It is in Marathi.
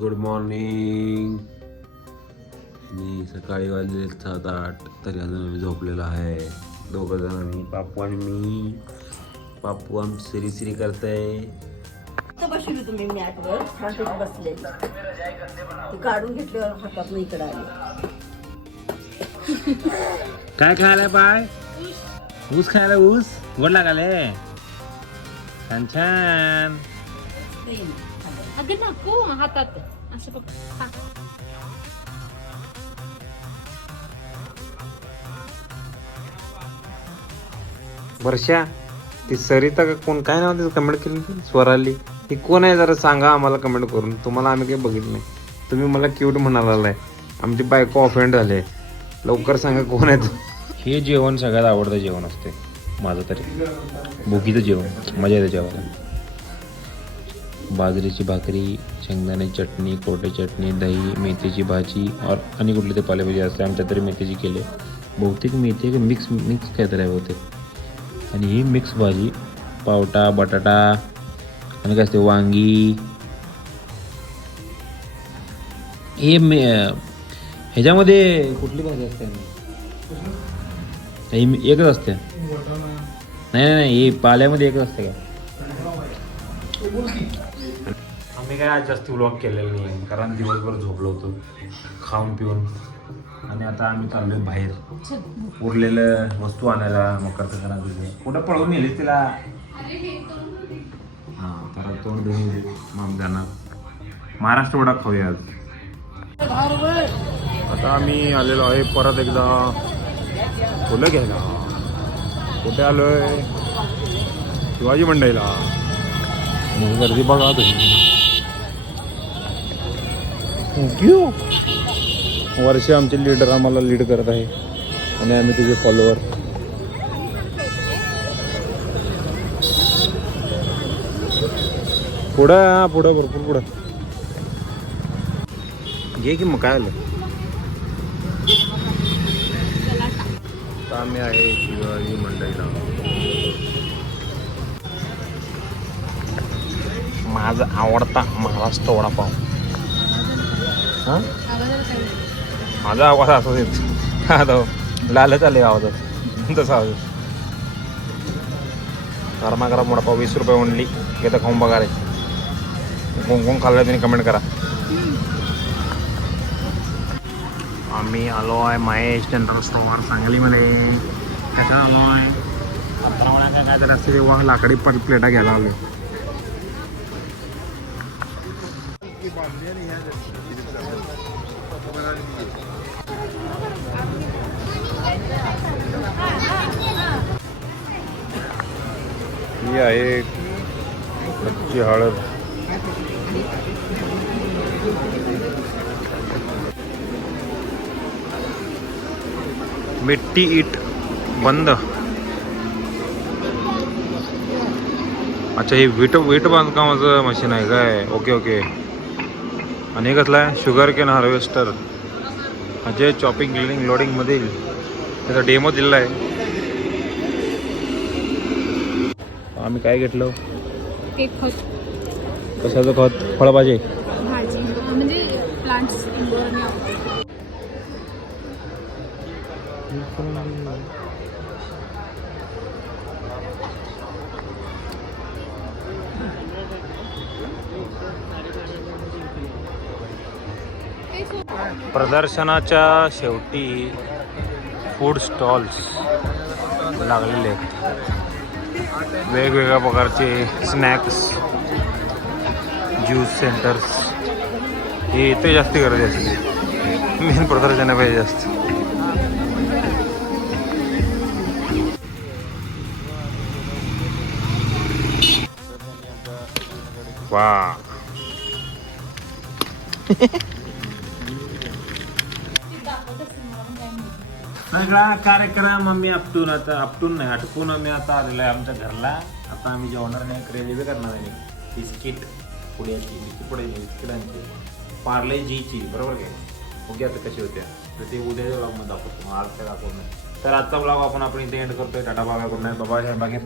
Good morning. आणि सकाळी वाजले 7-8 तरी अजून आम्ही झोपलेलो आहे. दोघं जण आम्ही, पापू आणि मी. पापू आम श्री करताय. बसली तुम्ही मॅटवर छान बसले. ते काढून घेतल्यावर हातात नाही इकडे आले. काय खायला पाय? ऊस खायला. ऊस गोड लागाले. छान छान. अगं नको हातात असं बघ. वर्षा, ती सरिता का कोण, काय नाव त्याचं कमेंट केली? स्वराली. ती कोण आहे जरा सांगा आम्हाला कमेंट करून. तुम्हाला आम्ही काही बघितलं नाही. तुम्ही मला क्यूट म्हणाला. आमची बायको ऑफेंड झाले. लवकर सांगा कोण आहे तू. हे जेवण सगळ्यात आवडतं जेवण असते माझं तरी. भुकीचं जेवण मजा येते जेवायला. बाजरीची भाकरी, शेंगदाणे चटणी, कोरडे चटणी, दही, मेथीची भाजी आणि कुठली ते पालेभाजी असते. आमच्या तरी मेथीची केली. बहुतेक मेथी मिक्स काहीतरी आहे बहुतेक. आणि ही मिक्स भाजी, पावटा, बटाटा आणि काय असते वांगी. हे ह्याच्यामध्ये कुठली भाजी असते? एकच असते. नाही, हे पाल्यामध्ये एकच असते का? आम्ही काय आज जास्त व्लॉग केलेला नाही कारण दिवसभर झोपलो होतो खाऊन पिऊन. आणि आता आम्ही चाललोय बाहेर उरलेलं वस्तू आणायला. मकर संक्रांतीचे कुठं पळून नेलीस तिला? हां, तर तोंड धुवून मग जाणार. महाराष्ट्र वडा खाऊया आज. आता आम्ही आलेलो आहे परत एकदा फुलं घ्यायला. कुठे आलोय? शिवाजी मंडईला. मग गर्दी बघा तुम्ही. वर्ष आमचे लीडर आम्हाला लीड करत आहे आणि आम्ही तुझे फॉलोअर. पुढं भरपूर पुढं घे की. मग काय आलं? आम्ही आहे शिवाजी मंडईला. माझा आवडता महाराष्ट्र वडापाव. हां, माझा आवाज असाच येत. आता लालच आले आवाजात तसा आवाज. गरमागरम वडापाव 20 रुपये ओनली. घेता खाऊन बघा रे. कोण खाल्लं तुम्ही कमेंट करा. आम्ही आलो आहे महेश जनरल स्टोअर सांगलीमध्ये. कशा आलो आहे? काय तर असते तेव्हा लाकडी प्लेटा घ्यायला आलो. ही आहे कच्ची हळद. मिट्टी ईट बंद. अच्छा, हे वीट बांधकामाचं मशीन आहे काय? ओके. आणि हे कसलं आहे? Sugar cane harvester. Ajay chopping cleaning loading मधील त्याचा डेमो दिलेला आहे. आम्ही काय घेतलं? एक खत. कशाचं खत? फळभाजी. भाजी म्हणजे प्लांट्स इंडोर. प्रदर्शनाच्या शेवटी फूड स्टॉल्स लागलेले आहेत. वेगवेगळ्या प्रकारचे स्नॅक्स, ज्यूस सेंटर्स. हे इथे जास्त गर्दी असते. मेन प्रदर्शन पाहिजे जास्त. वा. सगळा कार्यक्रम आम्ही आपटून आम्ही आता आलेलो आहे आमच्या घरला. आता आम्ही जेवणार नाही, रेसिपी करणार आहे. बिस्किट पुड्याची, बिस्किटांची, पार्ले जीची, बरोबर काय? ओके, आता कशी होत्या तर ते उद्याच्या ब्लॉगमध्ये दाखवतो. आज काय दाखवत नाही. तर आजचा ब्लॉग आपण इथे एंड करतोय. टाटा बाय, गुड नाईट, बाबा. बाकी